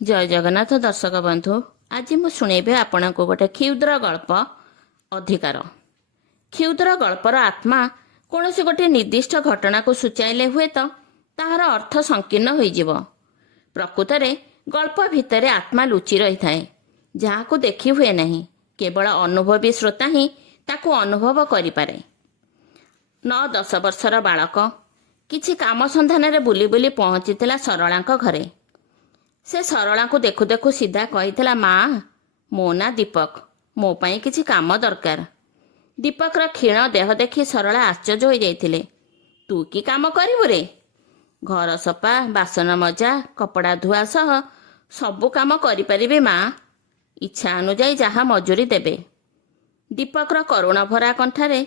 जय जगन्नाथ दर्शक बंधु। आज मु शुणेबे आपण को गोटे क्षुद्र गल्प अधिकार। क्षुद्र गल्पर आत्मा कौन से गोटे निर्दिष्ट घटना को सूचाइले हुए तो ताहार अर्थ संकीर्ण होइजिव। प्रकृत में गल्प भितर आत्मा लुचि रही थाए, जहाँ को देखी हुए नहीं। केवल अनुभवी श्रोता ही ताकू अनुभव करिपारे। 9-10 वर्षर बालक किछि काम संधान बुली बुली पहुँची सरलांक घरे। से सरला को देखु देखु सीधा कही, माँ मो ना दीपक, मो पाई किछि काम दरकार। दीपकर क्षीण देह देखि सरला आश्चर्य हो जाइथिले। तू कि काम करिबु रे? घर सफा, बासन मजा, कपड़ा धुआ सह सबु काम करिपारिबे माँ। इच्छा अनुजाई जहाँ मजूरी देबे। दीपकर करुण भरा कंठारे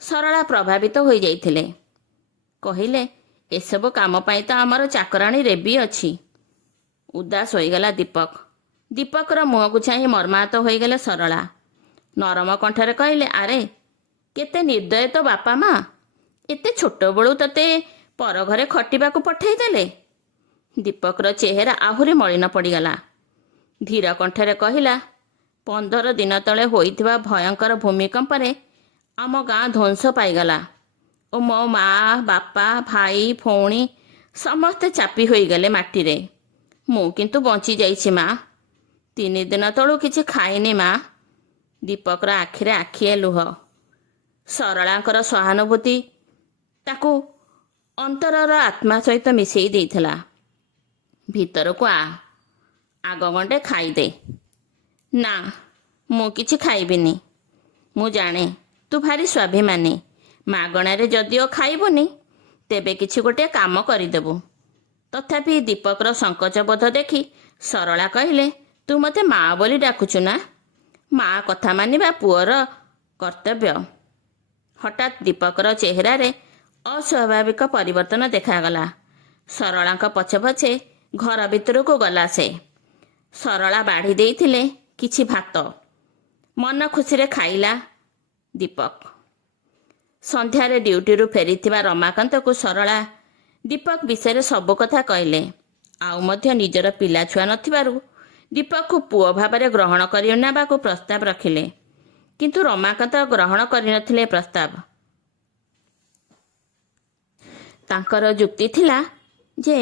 सरला प्रभावित हो जाइथिले। कहिले, एसबु काम पाई तो आमर चाकराणी रेबी अछि। उदास होइगला दीपक। दीपकर मुह को चाही मर्माहत होइगले सरला। नरम कंठरे कहले, आरे केते निर्दय तो बापा माँ। एते छोट बड़ू तते पर घरे खटिबा को पठेई देले। दीपकर चेहरा आहुरी मलिन पड़ीगला। धीर कंठरे कहिला, 15 दिन तले होइथिबा भयंकर भूमिकंपरे आम गाँ ध्वंस पाईगला और मो माँ बापा भाई भौणी समस्ते चापी होइगले माटी रे। मु किंतु बंची जाइछि माँ। 3 दिन तलू किछि खाइनी माँ। दीपकर आखिरे आखिए लुह। सरलांकर सहानुभूति ताकू अंतरर आत्मा सहित मिसेई देइथिला। भीतर को आग गंडे खाइदे। ना मु किछि खाइबिनी। मु जाने तू भारी स्वाभिमानी। मागणारे जदिओ खाइबुनी तेबे किछि गोटे काम करिदेबु। तथापि दीपकर संकोच बोध देखि सरला कहले, तू मते माँ बोली डाकुचु ना? माँ कथा मानिबा पुअर कर्तव्य। हठात दीपकर चेहरा रे अस्वाभाविक परिवर्तन देखागला। सरलांक पछे पछे घर भितर को गला से। सरला बाढ़ी देइथिले किछि भात। मन खुशी रे खाइला दीपक। संध्यारे ड्यूटी फेरीथिबा रमाकांत को सरला दीपक विषय सबु कथा कहले। आउ मध्य निजर पिला छुआ नथिबारु दीपक को पुओ भाବରେ ग्रहण करि नेबाकू प्रस्ताव रखिले। किंतु रमाकांत ग्रहण करिनथिले प्रस्ताव। तांकर जुक्ति थिला जे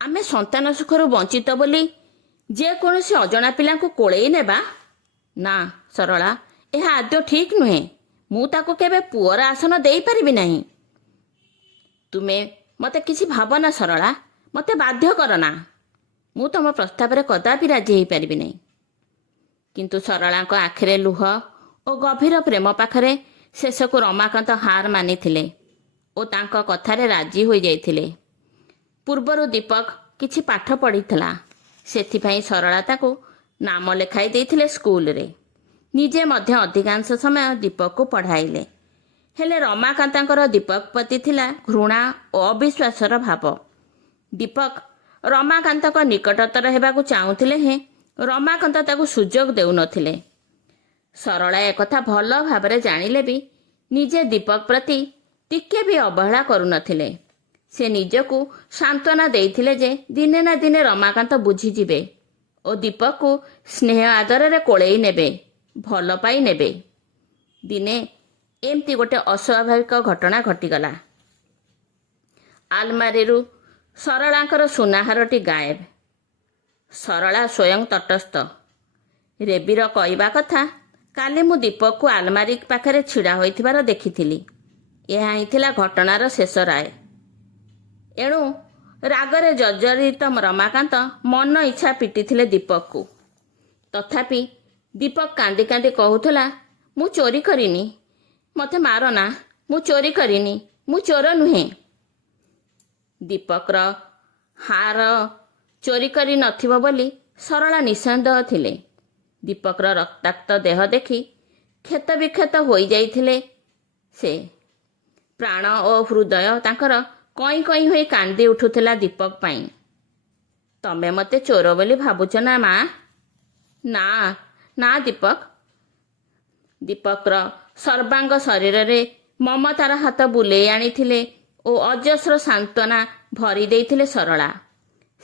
आमे संतान सुखरु वंचित बोली जे कोनोसी अजणा पिला को कोळेई नेबा ना। सरला, एहा आद्य ठीक नुहे। मु ताको केबे पुओर आसन देई परिबि नाही। तुमे मते किसी भावना सरला, मते बाध्य करना। मु तुम प्रस्ताव कदापि राजी हो पारि नहीं। किंतु सरलांक आखिरे लुह और गभीर प्रेम पाखरे शेषक रमाकांत हार मानी थिले और तांको कथारे राजी हो जाइथिले। पूर्वरु दीपक किछि पाठ पढ़िथिला। सेथिपई सरला ताको नाम लेखाई देइथिले स्कूल रे। निजे मध्य अधिकांश समय दीपक को पढ़ाइले। हेले रमाकांतांकर दीपक प्रति थिला घृणा और अविश्वासर भाव। दीपक रमाकांतक निकटतर हेबाकू चाहूथिले हे रमाकांत ताकू सुजोग देउनथिले। सरला एकथा भल भाबरे जानिले भी निजे दीपक प्रति टिके भी अवहेला करुनथिले। से निजकू सांत्वना देइथिले जे दिने ना दिने रमाकांत बुझीजिबे और दीपक को स्नेह आदर रे कोळेई नेबे, भल पाई नेबे। दिने एमती गोटे अस्वाभाविक घटना घटीगला। आलमारीरू सरलांकर सुनाहारटी गायब। सरला स्वयं तटस्थ। रेबीर कहवा कथा, काली मु दीपक को आलमारी पाखरे छिड़ा होइथिबार देखिथिली। यह ही थिला घटनार शेष राय। एणु रागरे जर्जरित रमाकांत मन इच्छा पिटिथिले दीपक को। तथापि दीपक कांदी कांदी कहूथला, मु चोरी करिनी, मते मारो ना, मु चोरी करिनी, मु चोर नुहे। दीपकर हार चोरी करी नथिबो बोली सरला निसंदेह थिले। दीपकर रक्ताक्त देह देखि क्षत विक्षत होई जाइथिले से। प्राण और हृदय तांकर कई कई होई कांदी उठुथिला दीपक पाई। तमे मते चोर बोली भाबुछ ना माँ? ना ना दीपक। दीपकर सर्वांग शरीर रे ममतार हाथ बुलेई आनिथिले ओ अजस्र सांत्वना भरी देइथिले सरला।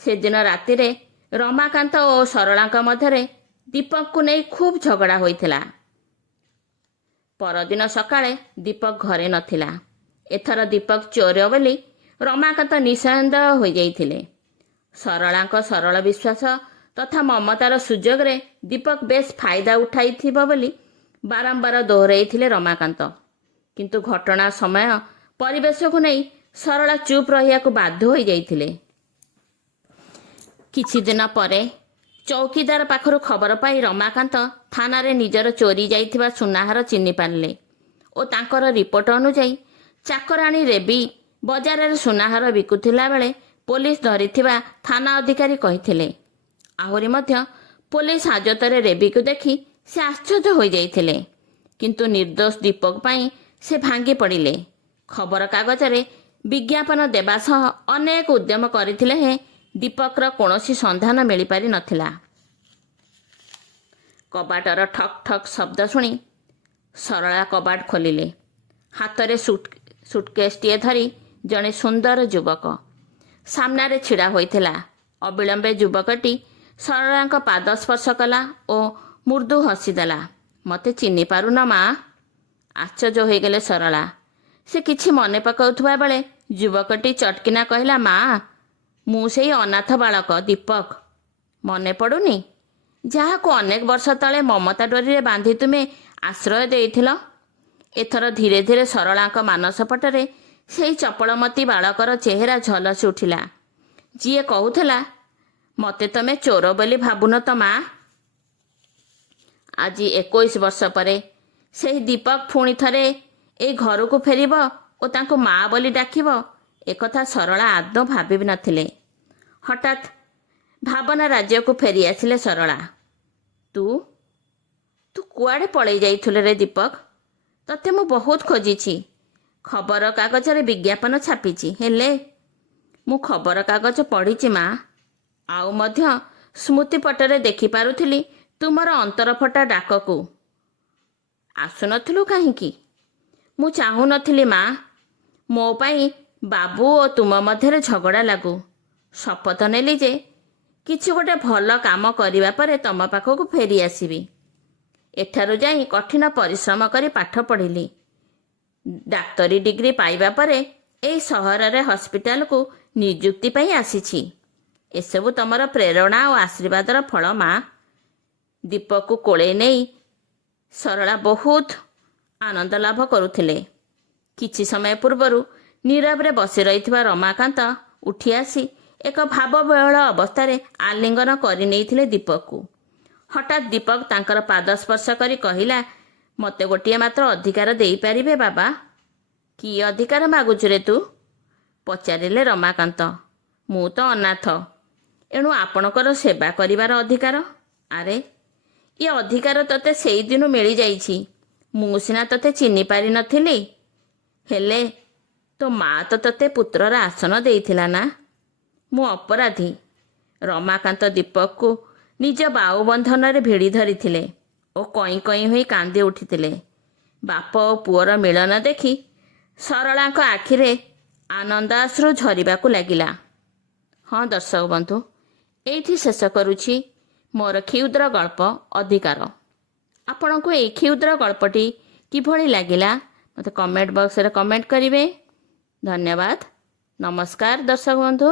से दिन राति रे ରମାକାନ୍ତ ଓ ସରଳାଙ୍କ ମଧ୍ୟରେ ଦୀପକକୁ ନେଇ ଖୁବ୍ ଝଗଡ଼ା ହୋଇଥିଲା। ପରଦିନ ସକାଳେ ଦୀପକ ଘରେ ନଥିଲା। ଏଥର ଦୀପକ ଚୋର ବୋଲି ରମାକାନ୍ତ ନିଃସନ୍ଦେହ ହୋଇଯାଇଥିଲେ। ସରଳାଙ୍କ ସରଳ ବିଶ୍ୱାସ ତଥା ମମତାର ସୁଯୋଗରେ ଦୀପକ ବେଶ୍ ଫାଇଦା ଉଠାଇଥିବ ବୋଲି ବାରମ୍ବାର ଦୋହରାଇଥିଲେ ରମାକାନ୍ତ। କିନ୍ତୁ ଘଟଣା ସମୟ ପରିବେଶକୁ ନେଇ ସରଳା ଚୁପ୍ ରହିବାକୁ ବାଧ୍ୟ ହୋଇଯାଇଥିଲେ। କିଛି ଦିନ ପରେ ଚୌକିଦାର ପାଖରୁ ଖବର ପାଇ ରମାକାନ୍ତ ଥାନାରେ ନିଜର ଚୋରି ଯାଇଥିବା ସୁନାହାର ଚିହ୍ନି ପାରିଲେ ଓ ତାଙ୍କର ରିପୋର୍ଟ ଅନୁଯାୟୀ ଚାକରାଣୀ ରେବି ବଜାରରେ ସୁନାହାର ବିକୁଥିଲା ବେଳେ ପୋଲିସ ଧରିଥିବା ଥାନା ଅଧିକାରୀ କହିଥିଲେ। ଆହୁରି ମଧ୍ୟ ପୋଲିସ ହାଜତରେ ରେବିକୁ ଦେଖି ସେ ଆଶ୍ଚର୍ଯ୍ୟ ହୋଇଯାଇଥିଲେ। କିନ୍ତୁ ନିର୍ଦ୍ଦୋଷ ଦୀପକ ପାଇଁ ସେ ଭାଙ୍ଗି ପଡ଼ିଲେ। ଖବରକାଗଜରେ ବିଜ୍ଞାପନ ଦେବା ସହ ଅନେକ ଉଦ୍ୟମ କରିଥିଲେ ହେଁ ଦୀପକର କୌଣସି ସନ୍ଧାନ ମିଳିପାରିନଥିଲା। କବାଟର ଠକ୍ ଠକ୍ ଶବ୍ଦ ଶୁଣି ସରଳା କବାଟ ଖୋଲିଲେ। ହାତରେ ସୁଟକେଶଟିଏ ଧରି ଜଣେ ସୁନ୍ଦର ଯୁବକ ସାମ୍ନାରେ ଛିଡ଼ା ହୋଇଥିଲା। ଅବିଳମ୍ବେ ଯୁବକଟି ସରଳାଙ୍କ ପାଦ ସ୍ପର୍ଶ କଲା ଓ ମୃଦୁ ହସିଦେଲା। ମୋତେ ଚିହ୍ନି ପାରୁନ ମା? ଆଶ୍ଚର୍ଯ୍ୟ ହୋଇଗଲେ ସରଳା। ସେ କିଛି ମନେ ପକାଉଥିବା ବେଳେ ଯୁବକଟି ଚଟକିନା କହିଲା, ମା, ମୁଁ ସେଇ ଅନାଥ ବାଳକ ଦୀପକ। ମନେ ପଡ଼ୁନି? ଯାହାକୁ ଅନେକ ବର୍ଷ ତଳେ ମମତା ଡୋରିରେ ବାନ୍ଧି ତୁମେ ଆଶ୍ରୟ ଦେଇଥିଲ। ଏଥର ଧୀରେ ଧୀରେ ସରଳାଙ୍କ ମାନସ ପଟରେ ସେହି ଚପଳମତି ବାଳକର ଚେହେରା ଝଲସି ଉଠିଲା, ଯିଏ କହୁଥିଲା, ମୋତେ ତମେ ଚୋର ବୋଲି ଭାବୁନ ତ ମା? ଆଜି 21 ବର୍ଷ ପରେ ସେହି ଦୀପକ ପୁଣି ଥରେ ଏଇ ଘରକୁ ଫେରିବ ଓ ତାଙ୍କୁ ମା ବୋଲି ଡାକିବ, ଏକଥା ସରଳା ଆଦୌ ଭାବି ନଥିଲେ। ହଠାତ୍ ଭାବନା ରାଜ୍ୟକୁ ଫେରି ଆସିଲେ ସରଳା। ତୁ କୁଆଡ଼େ ପଳେଇ ଯାଇଥିଲୁ ରେ ଦୀପକ? ତତେ ମୁଁ ବହୁତ ଖୋଜିଛି। ଖବରକାଗଜରେ ବିଜ୍ଞାପନ ଛାପିଛି, ହେଲେ ମୁଁ ଖବରକାଗଜ ପଢ଼ିଛି ମା। ଆଉ ମଧ୍ୟ ସ୍ମୃତିପଟରେ ଦେଖିପାରୁଥିଲି ତୁମର ଅନ୍ତରଫଟା ଡାକକୁ। ଆସୁନଥିଲୁ କାହିଁକି? ମୁଁ ଚାହୁଁନଥିଲି ମା, ମୋ ପାଇଁ ବାବୁ ଓ ତୁମ ମଧ୍ୟରେ ଝଗଡ଼ା ଲାଗୁ। ଶପଥ ନେଲି ଯେ କିଛି ଗୋଟେ ଭଲ କାମ କରିବା ପରେ ତମ ପାଖକୁ ଫେରି ଆସିବି। ଏଠାରୁ ଯାଇ କଠିନ ପରିଶ୍ରମ କରି ପାଠ ପଢ଼ିଲି। ଡାକ୍ତରୀ ଡିଗ୍ରୀ ପାଇବା ପରେ ଏହି ସହରରେ ହସ୍ପିଟାଲକୁ ନିଯୁକ୍ତି ପାଇଁ ଆସିଛି। ଏସବୁ ତମର ପ୍ରେରଣା ଓ ଆଶୀର୍ବାଦର ଫଳ ମା। ଦୀପକକୁ କୋଳେଇ ନେଇ ସରଳା ବହୁତ ଆନନ୍ଦ ଲାଭ କରୁଥିଲେ। କିଛି ସମୟ ପୂର୍ବରୁ ନୀରବରେ ବସି ରହିଥିବା ରମାକାନ୍ତ ଉଠି ଆସି ଏକ ଭାବବିହ୍ୱଳ ଅବସ୍ଥାରେ ଆଲିଙ୍ଗନ କରିନେଇଥିଲେ ଦୀପକକୁ। ହଠାତ୍ ଦୀପକ ତାଙ୍କର ପାଦ ସ୍ପର୍ଶ କରି କହିଲା, ମୋତେ ଗୋଟିଏ ମାତ୍ର ଅଧିକାର ଦେଇପାରିବେ ବାବା? କି ଅଧିକାର ମାଗୁଛୁ ରେ ତୁ? ପଚାରିଲେ ରମାକାନ୍ତ। ମୁଁ ତ ଅନାଥ, ଏଣୁ ଆପଣଙ୍କର ସେବା କରିବାର ଅଧିକାର। ଆରେ, ଏ ଅଧିକାର ତତେ ସେଇଦିନୁ ମିଳିଯାଇଛି। ମୁଁ ସିନା ତତେ ଚିହ୍ନି ପାରିନଥିଲି, ହେଲେ ତୋ ମା ତ ତତେ ପୁତ୍ରର ଆସନ ଦେଇଥିଲା ନା? ମୁଁ ଅପରାଧୀ। ରମାକାନ୍ତ ଦୀପକକୁ ନିଜ ବାହୁବନ୍ଧନରେ ଭିଡ଼ି ଧରିଥିଲେ ଓ କଇଁ କଇଁ ହୋଇ କାନ୍ଦି ଉଠିଥିଲେ। ବାପ ଓ ପୁଅର ମିଳନ ଦେଖି ସରଳାଙ୍କ ଆଖିରେ ଆନନ୍ଦାଶ୍ରୁ ଝରିବାକୁ ଲାଗିଲା। ହଁ ଦର୍ଶକ ବନ୍ଧୁ, ଏଇଠି ଶେଷ କରୁଛି ମୋର କ୍ଷୁଦ୍ର ଗଳ୍ପ ଅଧିକାର। ଆପଣଙ୍କୁ ଏହି କ୍ଷୁଦ୍ର ଗଳ୍ପଟି କିଭଳି ଲାଗିଲା ମୋତେ କମେଣ୍ଟ ବକ୍ସରେ କମେଣ୍ଟ କରିବେ। ଧନ୍ୟବାଦ। ନମସ୍କାର ଦର୍ଶକ ବନ୍ଧୁ।